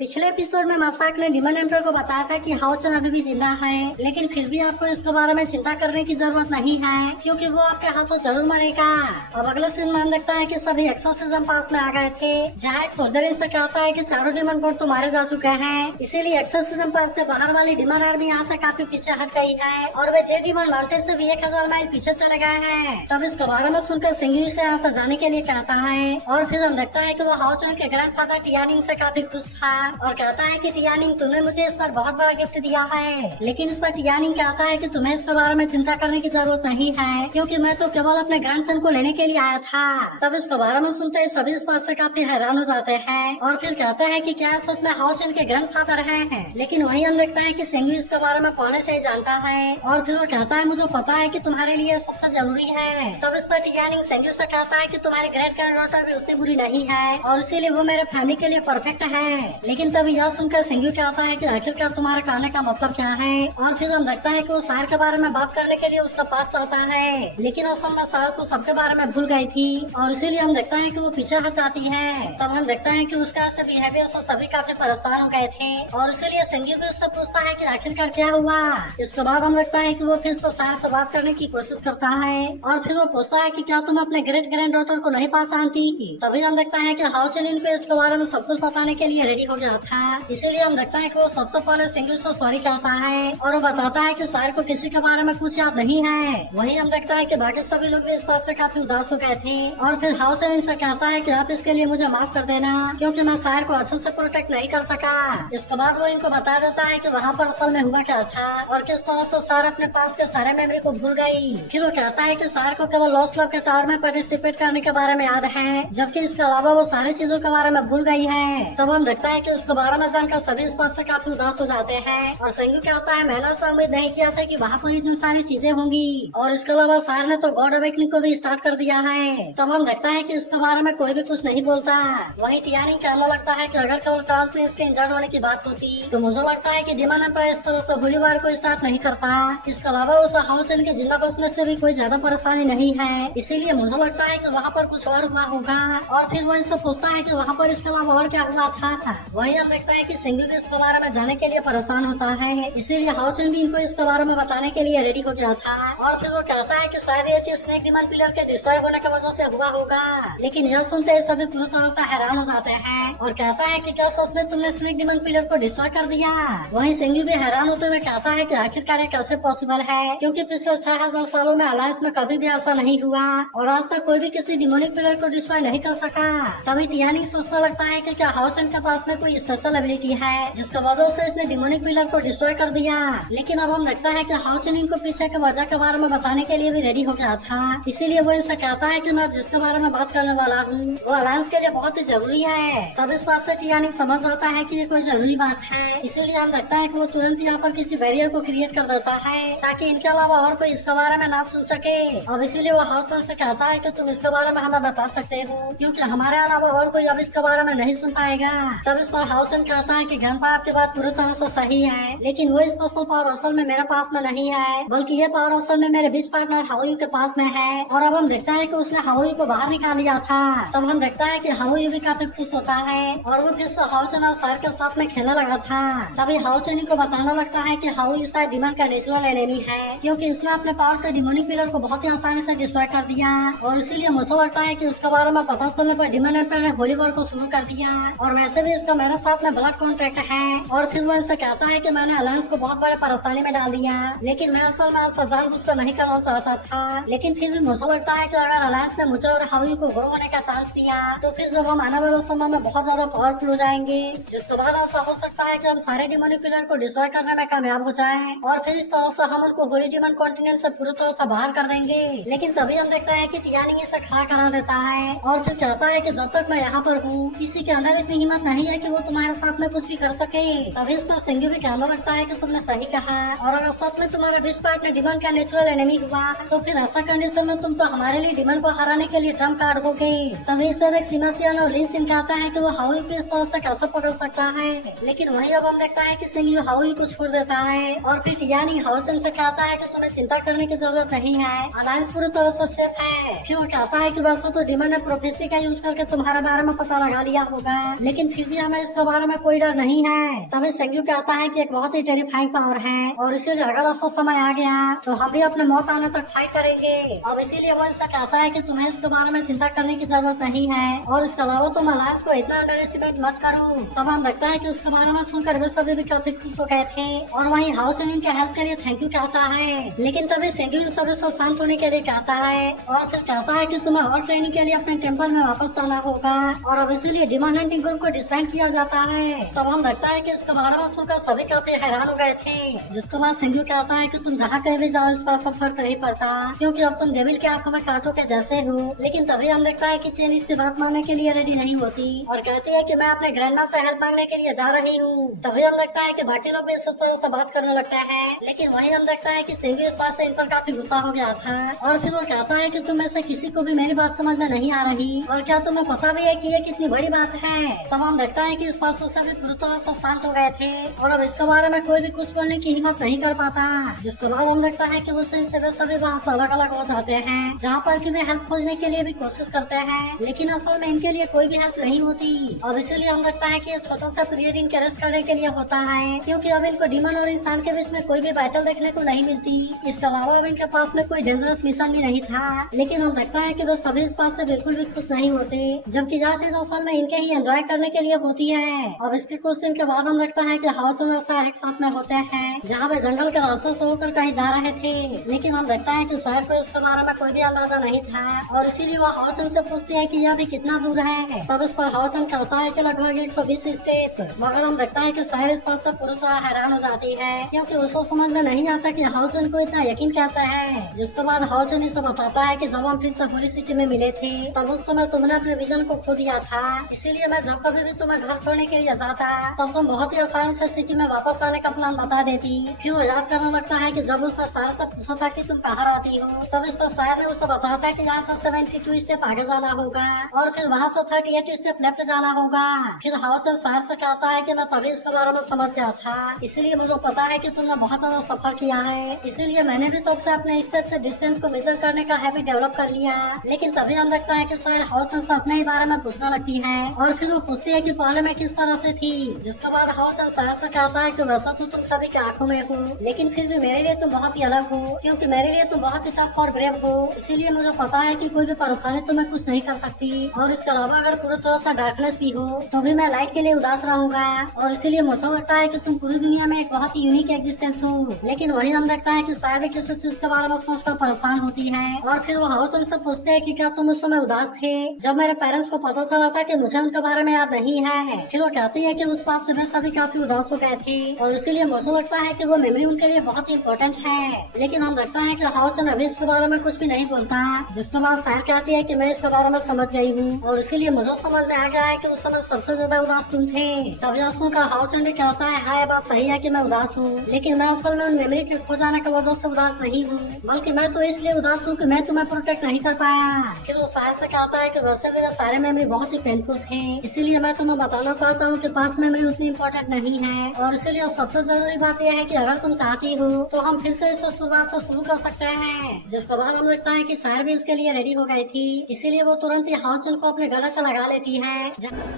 पिछले एपिसोड में मसाक ने डिमन एम्पर को बताया था कि हाओचन अभी भी जिंदा है, लेकिन फिर भी आपको इसके बारे में चिंता करने की जरूरत नहीं है क्योंकि वो आपके हाथों जरूर मरेगा। अब अगले सीन में हम देखता है कि सभी एक्सोर्सिज्म पास में आ गए थे, जहाँ एक सोल्जर इनसे कहता है कि चारों डिमन कोड तो मारे जा चुके हैं, इसीलिए एक्सोर्सिज्म पास के बाहर वाली डिमन आर्मी यहाँ से काफी पीछे हट गई है और वे जे डिमन माउंटेन से भी 1000 माइल पीछे चले गए हैं। तब इसके बारे में सुनकर सिंगयू से यहाँ से जाने के लिए कहता है और फिर हम देखता है कि वो हाओचन के ग्रैंडफादर टियानिंग से काफी खुश था और कहता है कि टियानिंग तुमने मुझे इस पर बहुत बड़ा गिफ्ट दिया है, लेकिन इस पर टियानिंग कहता है कि तुम्हें इसके बारे में चिंता करने की जरूरत नहीं है क्योंकि मैं तो केवल अपने ग्रैंडसन को लेने के लिए आया था। तब इसके बारे में सुनते ही सभी इस बात से काफी हैरान हो जाते हैं और फिर कहते हैं कि क्या सच में हाओचन के ग्रैंडफादर हैं। लेकिन वही हम देखते हैं कि सिंगयू इसके बारे में पहले से ही जानता है और फिर वो कहता है मुझे पता है कि तुम्हारे लिए सबसे जरूरी है। तब इस पर टियानिंग सिंगयू से कहता है कि तुम्हारी ग्रेट ग्रैंडडॉटर भी उतनी बुरी नहीं है और इसीलिए वो मेरे फैमिली के लिए परफेक्ट है। लेकिन तब यह सुनकर सिंगयू कहता है कि आखिरकार तुम्हारे कहने का मतलब क्या है और फिर हम देखता है कि वो सार के बारे में बात करने के लिए उसका पास चाहता है, लेकिन असल में सार तो सबके बारे में भूल गई थी और इसीलिए हम देखता है कि वो पीछे हट जाती है। तब हम देखता है कि उसका ऐसे बिहेवियर से सभी काफी परेशान हो गए थे और इसीलिए सिंगयू भी उससे पूछता है कि आखिरकार क्या हुआ। इसके बाद हम देखता है कि वो फिर से सार से बात करने की कोशिश करता है और फिर वो पूछता है कि क्या तुम अपने ग्रेट ग्रैंड डॉटर को नहीं पहचानती। तभी हम देखता है कि हाओचन इन पे इसके बारे में सब कुछ बताने के लिए रेडी हो गया था, इसीलिए हम देखता है कि वो सबसे पहले सिंगयू से सॉरी कहता है और वो बताता है कि सार को किसी के बारे में कुछ याद नहीं है। वहीं हम देखता है कि बाकी सभी लोग भी इस बात से काफी उदास हो गए थे और फिर हाओचन इनसे कहता है कि आप इसके लिए मुझे माफ कर देना क्योंकि मैं सार को अच्छे से प्रोटेक्ट नहीं कर सका। इसके बाद वो इनको बता देता है कि वहाँ पर असल में हुआ क्या था और किस तरह से सार अपने पास के सारे मेमोरी को भूल गई। फिर वो कहता है कि सार को केवल लॉस्ट लव के टावर में पार्टिसिपेट करने के बारे में याद है, जबकि इसके अलावा वो सारी चीजों के बारे में भूल गई है। तब हम देखता है कि इसके बारे में जानकर सभी इस बात से काफी उदास हो जाते हैं और सिंगयू कहता है मैंने ऐसा उम्मीद नहीं किया था कि वहाँ पर इतनी सारी चीजें होंगी और इसके अलावा सार ने तो गॉड अवेकनिंग को भी स्टार्ट कर दिया है। तब हम देखता है कि इसके बारे में कोई भी कुछ नहीं बोलता। वहीं टियानिंग कहने लगता है कि अगर केवल क्राउन प्रिंस के इंजर्ड होने की बात होती तो मुझे लगता है कि डिमन एम्पायर इस तरह से होली वार को स्टार्ट नहीं करता। इसके अलावा उस हाउसन के जिंदा बचने से भी कोई ज्यादा परेशानी नहीं है, इसीलिए मुझे लगता है कि वहाँ पर कुछ और हुआ होगा। और फिर वो इससे पूछता है कि वहाँ पर इसके अलावा और क्या हुआ था। वही हम देखता है कि सिंगयू भी इसके बारे में जाने के लिए परेशान होता है, इसीलिए हाउसन भी इनको इसके बारे में बताने के लिए रेडी हो गया था और फिर वो कहता है कि शायद ये चीज स्नेक डिमन पिलर के डिस्ट्रॉय होने की वजह से हुआ होगा। लेकिन यह सुनते ही सभी पूरी तरह से हैरान हो जाते हैं और कहता है कि क्या सच में तुमने स्नेक डिमन पिलर को डिस्ट्रॉय कर दिया। वहीं सिंगयू भी हैरान होते हुए कहता है कि आखिरकार ये कैसे पॉसिबल है क्योंकि पिछले 6000 सालों में अलायंस में कभी भी ऐसा नहीं हुआ और आज तक कोई भी किसी डिमोनिक पिलर को डिस्ट्रॉय नहीं कर सका। तभी टियानिंग सोचने लगता है कि क्या हाउसन के पास में कोई स्पेशल एबिलिटी है जिसकी वजह से इसने डिमोनिक पिलर को डिस्ट्रॉय कर दिया। लेकिन अब हम देखता है कि हाउसन इनको पीछे के वजह के बारे में बताने के लिए भी रेडी हो गया था, इसीलिए वो इनसे कहता है कि मैं जिसके बारे में बात करने वाला हूँ वो अलायंस के लिए बहुत ही जरूरी है। तब इस बात से टियानिंग समझ जाता है कि ये कोई जरूरी बात है, इसीलिए हम देखता है कि वो तुरंत यहाँ पर किसी बैरियर को क्रिएट कर देता है ताकि इनके अलावा और कोई इसके बारे में ना सुन सके। अब इसीलिए वो हाउसन से कहता है कि तुम इसके बारे में हमें बता सकते हो क्योंकि हमारे अलावा और कोई अब इसके बारे में नहीं सुन पाएगा। तब इस पर हाउसन कहता है कि ग्रैंडपा आपकी बात पूरी तरह से सही है, लेकिन वो स्पेशल पावर असल में मेरे पास में नहीं है बल्कि ये पावर असल में मेरे बीच पार्टनर हाओयू के पास में है। और अब हम देखता है कि उसने हाओयू को बाहर निकाल लिया था। तब हम देखता है कि हाओयू भी काफी खुश होता है और वो फिर से हाउसन और सार के साथ में खेलने लगा था। तभी हाउसन को बताने लगता है कि हाओयू शायद डिमन का नेचुरल एनिमी है क्योंकि इसने अपने पावर से डिमोनिक पिलर को बहुत ही आसानी से डिस्ट्रॉय कर दिया और इसीलिए मुझे लगता है कि इसके बारे में पता चलने पर डिमन एम्पायर ने होली वॉर को शुरू कर दिया और वैसे भी इसका मेरे साथ में ब्लड कॉन्ट्रैक्ट है। और फिर वो इससे कहता है कि मैंने अलायंस को बहुत बड़े परेशानी में डाल दिया, लेकिन मैं असल में ऐसा जानबूझकर नहीं करना चाहता था, लेकिन फिर भी मुझे लगता है कि अगर अलायंस ने मुझे और हाओयू को ग्रो होने का चांस दिया तो फिर जब हम आने वाले समय में बहुत ज्यादा पावरफुल हो जाएंगे, जिसके बाद ऐसा हो सकता है कि हम सारे डिमोनिक पिलर को डिस्ट्रॉय करने में कामयाब हो जाएं और फिर इस तरह से हम उनको होली डिमन कॉन्टिनेंट से पूरी तरह से बाहर कर देंगे। लेकिन तभी हम देखते हैं कि टियानिंग इसे खड़ा करा देता है और फिर कहता है कि जब तक मैं यहाँ पर हूँ किसी के अंदर इतनी हिम्मत नहीं है कि वो तुम्हारे साथ में कुछ भी कर सके। तभी इसमें सिंगयू भी कहने लगता है कि तुमने सही कहा और अगर सच में तुम्हारा विश पार्टनर डिमन का नेचुरल एनिमी हुआ तो फिर ऐसा कंडीशन में तुम तो हमारे लिए डिमन को हराने के लिए ट्रम्प कार्ड हो गए। तभी इसे देख सिमासियन और लिन सिन कहता है कि वो हाओयू को इस तरह से कैसे पकड़ सकता है, लेकिन वही अब हम देखता है कि सिंगयू हाओयू को छोड़ देता है और फिर टियानिंग हाउसन से कहता है कि तुम्हें चिंता करने की जरूरत नहीं है, अलायंस पूरी तरह से सेफ है। फिर वो कहता है कि वैसे तो डिमन ने प्रोफेसी का यूज करके तुम्हारे बारे में पता लगा लिया होगा, लेकिन फिर भी हमें इसके बारे में कोई डर नहीं है। तभी सेंग्यू कहता है कि एक बहुत ही टेरिफाइंग पावर है और इसीलिए अगर ऐसा समय आ गया तो हम भी अपने मौत आने तक फाइट करेंगे। और इसीलिए वो ऐसा कहता है कि तुम्हें इसके बारे में चिंता करने की जरूरत नहीं है और इसके अलावा तुम अलायंस को इतना अंडर एस्टिमेट मत करो। तब हम लगता है कि उसके बारे में सुनकर वे सभी भी काफी खुश हो गए थे और वहीं हाउ चेन के हेल्प के लिए थैंक यू कहता है। लेकिन तभी सेंग्यू सभी से शांत होने के लिए कहता है और फिर कहता है कि तुम्हें और ट्रेनिंग के लिए अपने टेम्पल में वापस जाना होगा और अब इसीलिए डिमन हंटिंग ग्रुप को डिस्बैंड किया जाता है। तब हम लगता है कि इसके बारे में सुनकर सभी काफी हैरान हो गए थे। जिसके बाद सेंग्यू कहता है कि तुम जहाँ कहीं भी जाओ इस बात से फर्क नहीं पड़ता क्योंकि अब तुम डेविल के आंखों में कांटों के जैसे हो। लेकिन तभी हम देखता है कि चेन इसकी बात मानने के लिए रेडी नहीं होती और कहती है कि मैं अपने ग्रैंडमा से हेल्प मांगने के लिए जा रही हूँ। तभी हम देखता है कि बाकी लोग भी इस तरह से बात करने लगते हैं। लेकिन वही हम देखता है कि सेंग्यू इस बात से इन पर काफी गुस्सा हो गया था और फिर वो कहता है कि तुम में से किसी को भी मेरी बात समझ में नहीं आ रही और क्या तुम्हें पता भी है कि ये कितनी बड़ी बात है। तब हम देखता है कि इस बात से सभी पूरी तरह से शांत हो गए थे और अब इसके बारे में कोई भी कुछ बोलने की हिम्मत नहीं कर पाता। जिसके बाद हम देखता है कि उस दिन से वे सभी वहाँ से अलग अलग हो जाते हैं जहाँ पर कि वे हेल्प खोजने के लिए भी कोशिश करते हैं लेकिन असल में इनके लिए कोई भी हेल्प नहीं होती और इसीलिए हम देखता है कि ये छोटा सा पीरियड इनके रेस्ट करने के लिए होता है क्योंकि अब इनको डीमन और इंसान के बीच में कोई भी बैटल देखने को नहीं मिलती। इसके अलावा अब इनके पास में कोई डेंजरस मिशन भी नहीं था। लेकिन हम देखता है कि वे सभी इस बात से बिल्कुल भी खुश नहीं होते जबकि यह चीज असल में इनके ही एंजॉय करने के लिए होती है। अब इसके कुछ दिन के बाद हम देखता है कि हाउ चेन और सायर एक साथ में होते हैं जहाँ वे जंगल के रास्ते से होकर कहीं जा रहे थे। लेकिन हम देखता है कि सायर को इसके बारे में कोई भी अंदाजा नहीं था और इसीलिए वो हाउ चेन से पूछती है कि यह भी कितना दूर है। तब इस पर हाउ चेन कहता है कि लगभग 120 स्टेट। मगर हम देखता है कि सायर इस बात से पूरी तरह हैरान हो जाती है क्योंकि उसको समझ में नहीं आता कि हाउ चेन को इतना यकीन कैसे है। जिसके बाद हाउ चेन इसे बताता है कि जब हम फिर से होली सिटी में मिले थे तब उस समय तुमने अपने विजन को खो दिया था इसीलिए मैं जब कभी भी तुम्हें घर छोड़ने के लिए जाता तब तुम बहुत ही आसानी से सिटी में वापस आने का प्लान बता देती। फिर वो याद करने लगता है कि जब उसने सायर से पूछा था कि तुम कहाँ रहती हो तब इस पर सायर ने उसे बताया था कि यहाँ से 72 स्टेप आगे जाना होगा और फिर वहाँ से 38 स्टेप लेफ्ट जाना होगा। फिर हाउ चेन सायर से कहता है कि मैं तभी इसके बारे में समझ गया था इसीलिए मुझे पता है कि तुमने बहुत ज्यादा सफर किया है इसीलिए मैंने भी तब से अपने स्टेप से डिस्टेंस को मेजर करने का हैबिट डेवलप कर लिया। लेकिन तभी हम देखता है कि सायर हाउ चेन से अपने ही बारे में पूछने लगती है और फिर वो पूछती है कि पहले मैं किस तरह से थी। जिसके बाद हाउ चेन सायर से कहता है कि वैसा तो तुम सभी की आंखों में हो लेकिन फिर भी मेरे लिए तुम बहुत ही अलग हो क्योंकि मेरे लिए तुम बहुत ही टफ और ब्रेव हो इसीलिए मुझे पता है कि कोई भी परेशानी तुम्हें कुछ नहीं कर सकती और इसके अलावा अगर पूरी तरह से डार्कनेस भी हो तो भी मैं लाइट के लिए उदास रहूंगा और इसीलिए मुझे लगता है कि तुम पूरी दुनिया में एक बहुत ही यूनिक एग्जिस्टेंस हो। लेकिन वही हम देखता है कि सायर भी किसी चीज के बारे में सोचकर परेशान होती है और फिर वो हाउ चेन से पूछते हैं कि क्या तुम उस समय उदास थे जब मेरे पेरेंट्स को पता चला था कि मुझे उनके बारे में याद नहीं है। फिर वो कहती है कि उस बात से वे सभी काफी उदास हो गए थे और इसीलिए मुझे लगता है कि वो मेमोरी उनके लिए बहुत ही इम्पोर्टेंट है। लेकिन हम देखता है कि हाउ चेन अभी इसके बारे में कुछ भी नहीं बोलता जिसके बाद सायर कहती है कि मैं इसके बारे में समझ गई हूँ और इसीलिए मुझे समझ में आ गया है कि उस समय सबसे ज्यादा उदास तुम थे। तब यह सुनकर हाउ चेन भी कहता है हाँ ये बात सही है कि मैं उदास हूँ लेकिन मैं असल में उन मेमोरी के खो जाने की वजह से उदास नहीं हूँ बल्कि मैं तो इसलिए उदास हूँ कि मैं तुम्हें प्रोटेक्ट नहीं कर पाया। फिर वो सायर से कहता है कि वैसे मेरे सारे मेमोरी बहुत ही पेनफुल थे इसीलिए मैं तुम्हें बताना चाहता हूँ कि पास मेमोरी उतनी इम्पोर्टेंट नहीं है और इसीलिए सबसे जरूरी बात यह है कि अगर तुम चाहती हो तो हम फिर से इसे शुरुआत से शुरू कर सकते हैं। जिसके बाद हम देखता है कि सायर भी इसके लिए रेडी हो गई थी इसीलिए वो तुरंत ही हाउ चेन को अपने गले से लगा लेती है।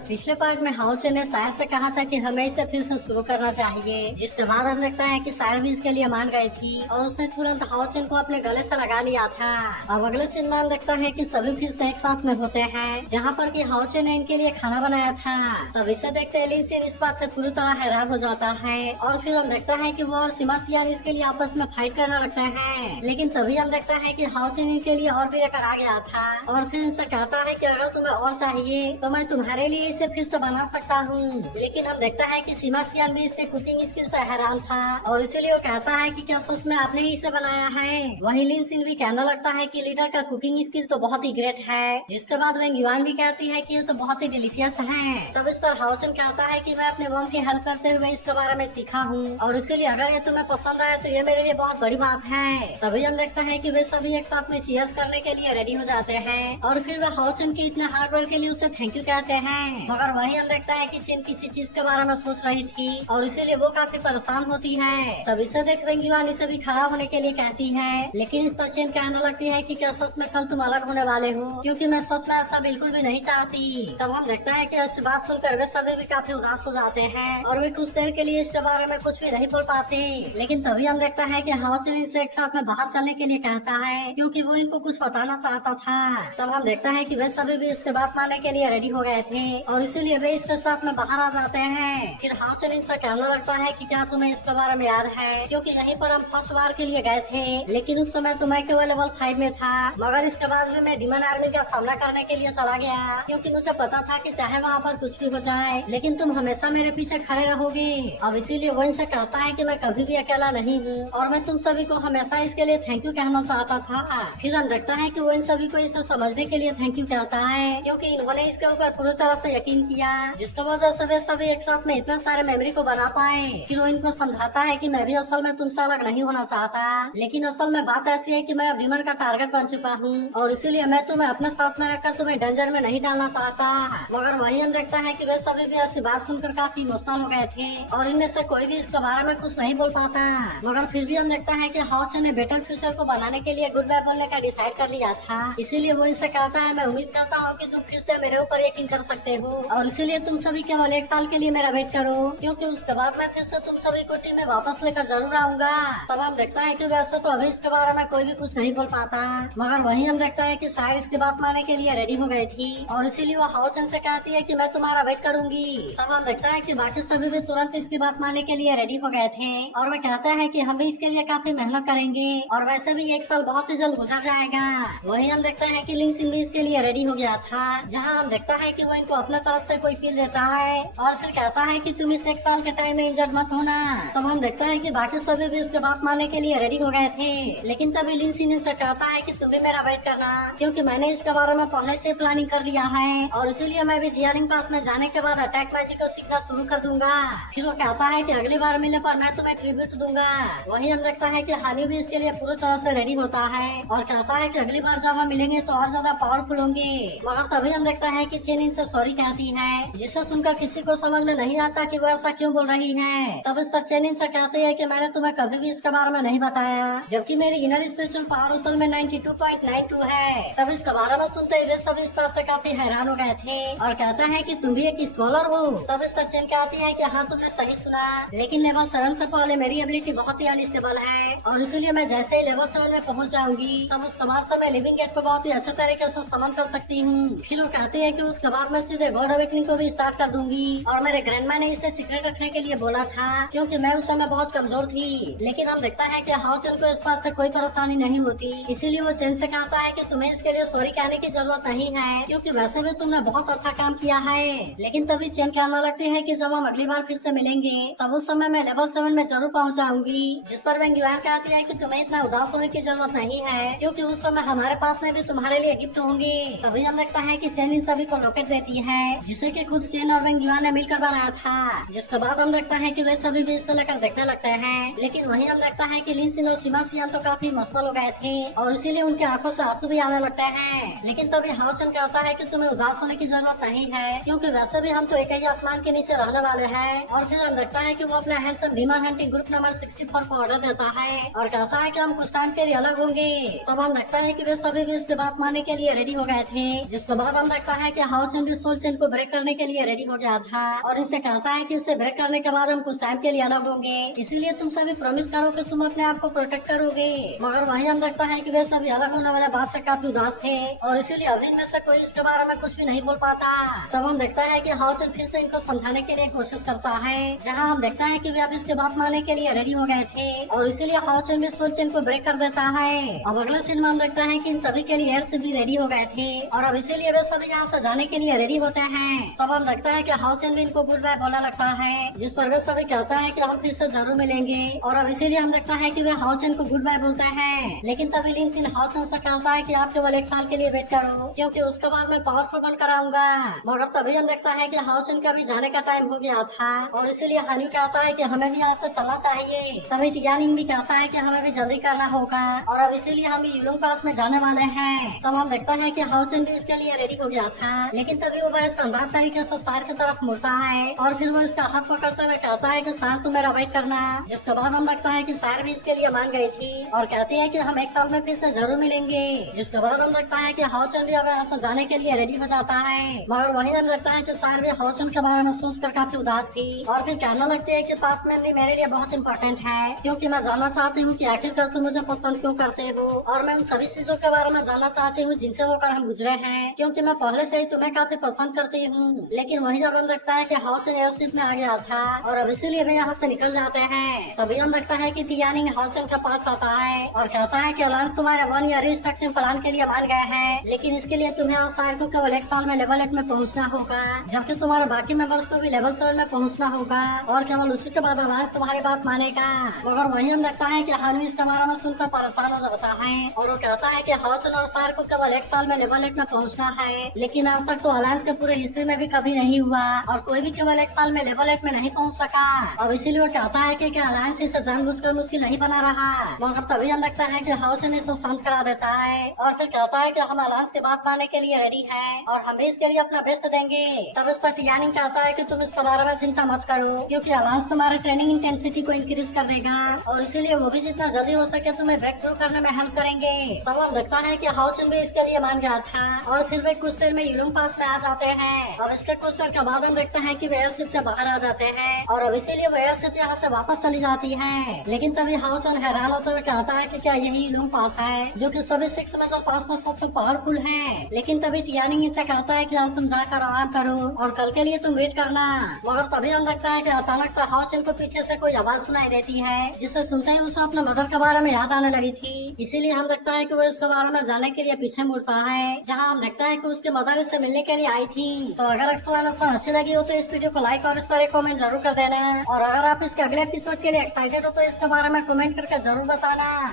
पिछले पार्ट में हाउ चेन ने सायर से कहा था कि हमें इसे फिर से शुरू करना चाहिए जिसके बाद हम देखता है कि सायर भी इसके लिए मान गई थी और उसने तुरंत हाउ चेन को अपने गले से लगा लिया था। अब अगले सीन में हम देखता है कि सभी फिर से एक साथ में होते हैं जहाँ पर कि हाउ चेन ने इनके लिए खाना बनाया था। तब इसे देखते लिन सिन इस बात से पूरी तरह हैरान हो जाता है और फिर हम देखता है कि वो और सिमा सियान इसके लिए आपस में फाइट करने लगते हैं। लेकिन तभी हम देखता है कि हाउ चेन इनके लिए और भी लेकर आ गया था और फिर इनसे कहता है कि अगर तुम्हें और चाहिए तो मैं तुम्हारे लिए इसे फिर से बना सकता हूँ। लेकिन हम देखता है कि सिमा सियान भी इसके कुकिंग स्किल से हैरान था और इसीलिए वो कहता है कि क्या सच में आपने ही इसे बनाया है। वही लिन सिन भी कहने लगता है कि लीडर का कुकिंग स्किल तो बहुत ही ग्रेट है। जिसके बाद वेंग युआन भी कहती है कि ये तो बहुत ही डिलीशियस है। तब इस पर हाउ चेन कहता है कि मैं अपने मॉम की हेल्प करते हुए इसके बारे में सीखा हूँ और इसीलिए अगर ये तुम्हें पसंद आए तो ये मेरे लिए बहुत बड़ी बात है। तभी हम देखते हैं कि वे सभी एक साथ में चीयर्स करने के लिए रेडी हो जाते हैं और फिर वे हाउ चेन के इतने हार्ड वर्क के लिए उसे थैंक यू कहते हैं। मगर वही हम देखता है कि चीन किसी चीज के बारे में सोच रही थी और इसीलिए वो काफी परेशान होती है। तब इसे देख वेंग युआन इसे भी खड़ा होने के लिए कहती है लेकिन इस पर चीन कहने लगती है कि क्या सच में कल तुम अलग होने वाले हो क्योंकि मैं सच में ऐसा बिल्कुल भी नहीं चाहती। तब हम देखता है कि ऐसी बात सुनकर वे सभी भी काफी उदास हो जाते हैं और वे कुछ देर के लिए इसके बारे में कुछ भी नहीं बोल पाते। लेकिन तभी हम देखता है कि हाओचन इनसे एक साथ में बाहर चलने के लिए कहता है, क्योंकि वो इनको कुछ बताना चाहता था। तब हम देखता है कि वे सभी भी इसके बात मानने के लिए रेडी हो गए थे और इसीलिए वे इसके साथ में बाहर आ जाते हैं। फिर हाओचन इनसे कहने लगता है कि क्या तुम्हें इसके बारे में याद है, क्योंकि यहीं पर हम फर्स्ट बार के लिए गए थे, लेकिन उस समय तो मैं केवल लेवल 5 में था, मगर इसके बाद भी मैं डिमन आर्मी का सामना करने के लिए चला गया, क्योंकि मुझे पता था कि चाहे वहाँ पर कुछ भी हो जाए लेकिन तुम हमेशा मेरे पीछे खड़े रहोगे। अब इसीलिए वो इनसे कहता है कि मैं कभी भी अकेला नहीं हूँ और मैं तुम सभी को हमेशा इसके लिए थैंक यू कहना चाहता था। फिर हम देखता है कि वो इन सभी को इसे समझने के लिए थैंक यू कहता है, क्योंकि इन्होंने इसके ऊपर पूरी तरह से यकीन किया, जिसकी वजह से वे सभी एक साथ में इतने सारे मेमोरी को बना पाए। फिर वो इनको समझाता है कि मैं भी असल में तुमसे अलग नहीं होना चाहता, लेकिन असल में बात ऐसी है कि मैं अब डिमन का टारगेट बन चुका हूँ और इसीलिए मैं तुम्हें अपने साथ में रखकर तुम्हें डेंजर में नहीं डालना चाहता। मगर वही हम देखता है कि वे सभी भी ऐसी बात सुनकर काफी इमोशनल हो गए थे और इनमें से कोई भी इसके बारे में कुछ नहीं बोल पाता। मगर फिर भी हम देखता है कि हाओचन ने बेटर फ्यूचर को बनाने के लिए गुड बाय बोलने का डिसाइड कर लिया था, इसीलिए वो इनसे कहता है मैं उम्मीद करता हूँ कि तुम फिर से मेरे ऊपर यकीन कर सकते हो और इसीलिए तुम सभी केवल 1 साल के लिए मेरा वेट करो, क्योंकि उसके बाद मैं फिर से तुम सभी को टीम में वापस लेकर जरूर आऊंगा। तब हम देखता है कि वैसे तो अभी इसके बारे में कोई भी कुछ नहीं बोल पाता, मगर वही हम देखता है कि सायर इसकी बात मानने के लिए रेडी हो गई थी और इसीलिए वो हाओचन से कहती है कि मैं तुम्हारा वेट करूंगी। तब हम देखता है कि बाकी सभी भी तुरंत इसकी बात मानने के लिए रेडी हो गए थे और वे कहते हैं कि हम भी इसके लिए काफी मेहनत करेंगे और वैसे भी 1 साल बहुत ही जल्द गुजर जाएगा। वही हम देखते हैं कि लिंग सिंह भी इसके लिए रेडी हो गया था, जहाँ हम देखता है कि वो इनको अपने तरफ से कोई फील देता है और फिर कहता है कि तुम इस 1 साल के टाइम में इंजर्ड मत होना। तब हम देखता है कि बाकी सभी भी इसके बात मानने के लिए रेडी हो गए थे, लेकिन तभी लिंग सिंह से कहता है कि तुम भी मेरा वेट करना, क्योंकि मैंने इसके बारे में पहले से प्लानिंग कर लिया है और इसीलिए मैं भी जियालिंग पास में जाने के बाद अटैक मैजिक को सीखना शुरू कर दूंगा। फिर वो कहता है कि अगली बार मिलने पर मैं तुम्हें ट्रिब्यूट दूंगा। वही हम देखता है कि हानी भी इसके लिए पूरी तरह से रेडी होता है और कहता है कि अगली बार जब हम मिलेंगे तो और ज्यादा पावरफुल होंगे। मगर तभी हम देखता है कि चेन इनसे सॉरी कहती है, जिसे सुनकर किसी को समझ में नहीं आता कि वो ऐसा क्यों बोल रही है। तब इस पर चेन इनसे कहती है कि मैंने तुम्हें कभी भी इसके बारे में नहीं बताया, जबकि मेरी इनर स्पिरिचुअल पावर असल में 92.92 है। तब इसके बारे में सुनते ही वे सभी इस बात से काफी हैरान हो गए थे और कहते हैं कि तुम भी एक स्कॉलर हो। तब इस पर चेन कहती है कि हाँ तुमने सही सुना, लेकिन लेवल 7 से पहले मेरी एबिलिटी बहुत ही अनस्टेबल है और इसीलिए मैं जैसे ही लेवल 7 में पहुंच जाऊंगी तब उसके बाद से मैं लिविंग गेट को बहुत ही अच्छे तरीके से समन कर सकती हूँ। फिर वो कहती है कि उसके बाद मैं सीधे गॉड अवेकनिंग को भी स्टार्ट कर दूंगी और मेरे ग्रैंडमा ने इसे सीक्रेट रखने के लिए बोला था, क्योंकि मैं उस समय बहुत कमजोर थी। लेकिन हम देखता है कि हाओचन को इस बात से कोई परेशानी नहीं होती, इसीलिए वो चेन से कहता है कि तुम्हें इसके लिए सॉरी कहने की जरूरत नहीं है, क्योंकि वैसे भी तुमने बहुत अच्छा काम किया है। लेकिन तभी चेन कहने लगती है कि जब हम अगली बार फिर से मिलेंगे तब उस समय मैं लेवल 7 में जरूर पहुंच जाऊंगी। जिस पर वेंगुआन कहती है कि तुम्हें इतना उदास होने की जरूरत नहीं है, क्योंकि उस समय हमारे पास में भी तुम्हारे लिए गिफ्ट होंगे। तभी हम देखता है कि चेन इन सभी को लॉकेट देती है, जिसे कि खुद चेन और वेंगुआन ने मिलकर बनाया था। जिसके बाद हम देखता है कि वे सभी भी इसे लेकर देखने लगते हैं, लेकिन वही हम देखता है कि लिन सिन और सीमा सियान तो काफी इमोशनल हो गए थे और इसीलिए उनके आंखों से आंसू भी आने लगते हैं। लेकिन तभी हाओचन कहता है कि तुम्हें उदास होने की जरूरत नहीं है, क्योंकि वैसे भी हम तो एक ही आसमान के नीचे रहने वाले हैं। और फिर हम देखता है कि वो अपने handsome demon hunting group number 64 को ऑर्डर देता है और कहता है कि हम कुछ टाइम के लिए अलग होंगे। तब हम देखता है कि वे सभी भी इसके बात मानने के लिए रेडी हो गए थे। जिसके बाद हम देखता है कि हाओचन भी सोल चेन को ब्रेक करने के लिए रेडी हो गया था और इसे कहता है कि इसे ब्रेक करने के बाद हम कुछ टाइम के लिए अलग होंगे, इसीलिए तुम सभी प्रॉमिस करो कि तुम अपने आप को प्रोटेक्ट करोगे। मगर वही हम देखता है कि वे सभी अलग होने वाले बात से काफी उदास थे और इसीलिए अभी में से कोई इसके बारे में कुछ भी नहीं बोल पाता। तब हम देखता है कि हाओचन फिर से इनको समझाने के लिए कोशिश करता है, जहाँ हम देखता है कि वे अब इसके बात मानने के लिए रेडी हो गए थे और इसीलिए हाओचन भी सोल चेन को ब्रेक कर देता है। अब अगले सीन में हम देखता है कि इन सभी के लिए से भी रेडी हो गए थे और अब इसीलिए वे सभी यहाँ से जाने के लिए रेडी होते हैं। तब हम देखता है कि हाओचन भी इनको गुड बाय बोलने लगता है, जिस पर वे सभी कहता है कि हम फिर से जरूर मिलेंगे और अब इसीलिए हम देखता है कि वे हाओचन को गुड बाय बोलते हैं। लेकिन तभी लिन सिन हाओचन से कहता है कि आप केवल 1 साल के लिए वेट करो, क्योंकि उसके बाद मैं पावरफुल बनकर आऊंगा। मगर तभी हम देखता है कि हाओचन का भी जाने का टाइम हो गया था और इसीलिए हनी कहता है कि हमें भी यहाँ से चलना चाहिए। तभी टियानिंग भी कहता है कि हमें भी जल्दी करना होगा और अब इसीलिए हम यूलुंग पास में जाने वाले हैं। तब हम देखता है कि हाओचन भी इसके लिए रेडी हो गया था, लेकिन तभी वो बड़े शानदार तरीके से सार की तरफ मुड़ता है और फिर वो इसका हाथ पकड़ते हुए कहता है कि सार तुम मेरा वेट करना। जिसके बाद हम देखता है कि सार भी इसके लिए मान गई थी और कहती है कि हम 1 साल में फिर से जरूर मिलेंगे। जिसके बाद हम देखता है कि हाओचन भी अब यहाँ से जाने के लिए रेडी हो जाता है, मगर वहीं हम देखता है कि सार भी हाओचन हाउसन के बारे में सोचकर काफी उदास थी और फिर कहने लगती है कि पास्ट मेमोरी मेरे लिए बहुत इंपॉर्टेंट है, क्योंकि मैं जानना चाहती हूँ कि आखिरकार तुम मुझे पसंद क्यों करते हो, और मैं उन सभी चीजों के बारे में जानना चाहती हूँ जिनसे होकर हम गुजरे हैं, क्योंकि मैं पहले से ही तुम्हें काफी पसंद करती हूँ। लेकिन वही जब हम देखता है कि हाउसन एयरशिप में आ गया था और अब इसीलिए वे यहाँ से निकल जाते हैं। तभी हम देखता है कि टियानिंग हाउसन के पास आता है और कहता है कि अलायंस तुम्हारे 1 ईयर रिस्ट्रक्शन प्लान के लिए मान गए हैं, लेकिन इसके लिए तुम्हें और सायर को केवल 1 साल में लेवल 8 में पहुंचना होगा, जबकि तुम्हारे बाकी मेंबर्स को भी लेवल 7 में पहुंचना होगा और केवल उसी के बाद अलायंस तुम्हारी बात मानेगा। मगर वही हम देखता है कि हानवी इसके बारे में सुनकर परेशान हो जाता है और वो कहता है कि हाउसन और सायर को केवल 1 साल में लेवल 8 में पहुंचना है, लेकिन आज तक तो अलायंस के पूरे हिस्ट्री में भी कभी नहीं हुआ और कोई भी केवल 1 साल में लेवल 8 में नहीं पहुंच सका। अब इसीलिए वो कहता है कि अलायंस इसे जानबूझकर मुश्किल नहीं बना रहा। मगर तभी हम देखता है कि हाउसन इसे शांत करा देता है और फिर कहता है कि हम अलायंस की बात मानने के लिए रेडी हैं और हम भी इसके लिए अपना बेस्ट देंगे। तब इस पर टियानिंग कहता है कि तुम इसके बारे में चिंता मत करो, क्योंकि अलायंस तुम्हारे ट्रेनिंग इंटेंसिटी को इंक्रीज कर देगा और इसीलिए वो भी जितना जल्दी हो सके तुम्हें ब्रेक थ्रू करने में हेल्प करेंगे। तब हम देखता है कि हाउसन भी इसके लिए मान गया था और फिर वे कुछ देर में यूलुंग पास में आ जाते हैं और इसके कुछ देर के बाद हम देखते हैं कि वे एयरशिप से बाहर आ जाते हैं और अब इसीलिए वो एयरशिप यहाँ से वापस चली जाती है। लेकिन तभी हाउसन हैरान होते हुए कहता है कि क्या यही यूलुंग पास है जो कि सभी 6 मेजर पास में सबसे पावरफुल है। लेकिन तभी टियानिंग इसे कहता है कि आज तुम जाकर आराम करो और कल के लिए तुम वेट करना। मगर तभी हम देखता है कि अचानक से हाउसन को पीछे से कोई आवाज सुनाई देती है, जिसे सुनते ही उसे अपने मदर के बारे में याद आने लगी थी। इसीलिए हम देखता है कि वो इसके बारे में जानने के लिए पीछे मुड़ता है, जहाँ हम देखता है कि उसके मदर इससे मिलने के लिए आई थी। तो अगर एक्सप्लेनेशन अच्छी लगी हो तो इस वीडियो को लाइक और इस पर एक कमेंट जरूर कर देना और अगर आप इसके अगले एपिसोड के लिए एक्साइटेड हो तो इसके बारे में कमेंट करके जरूर बताना।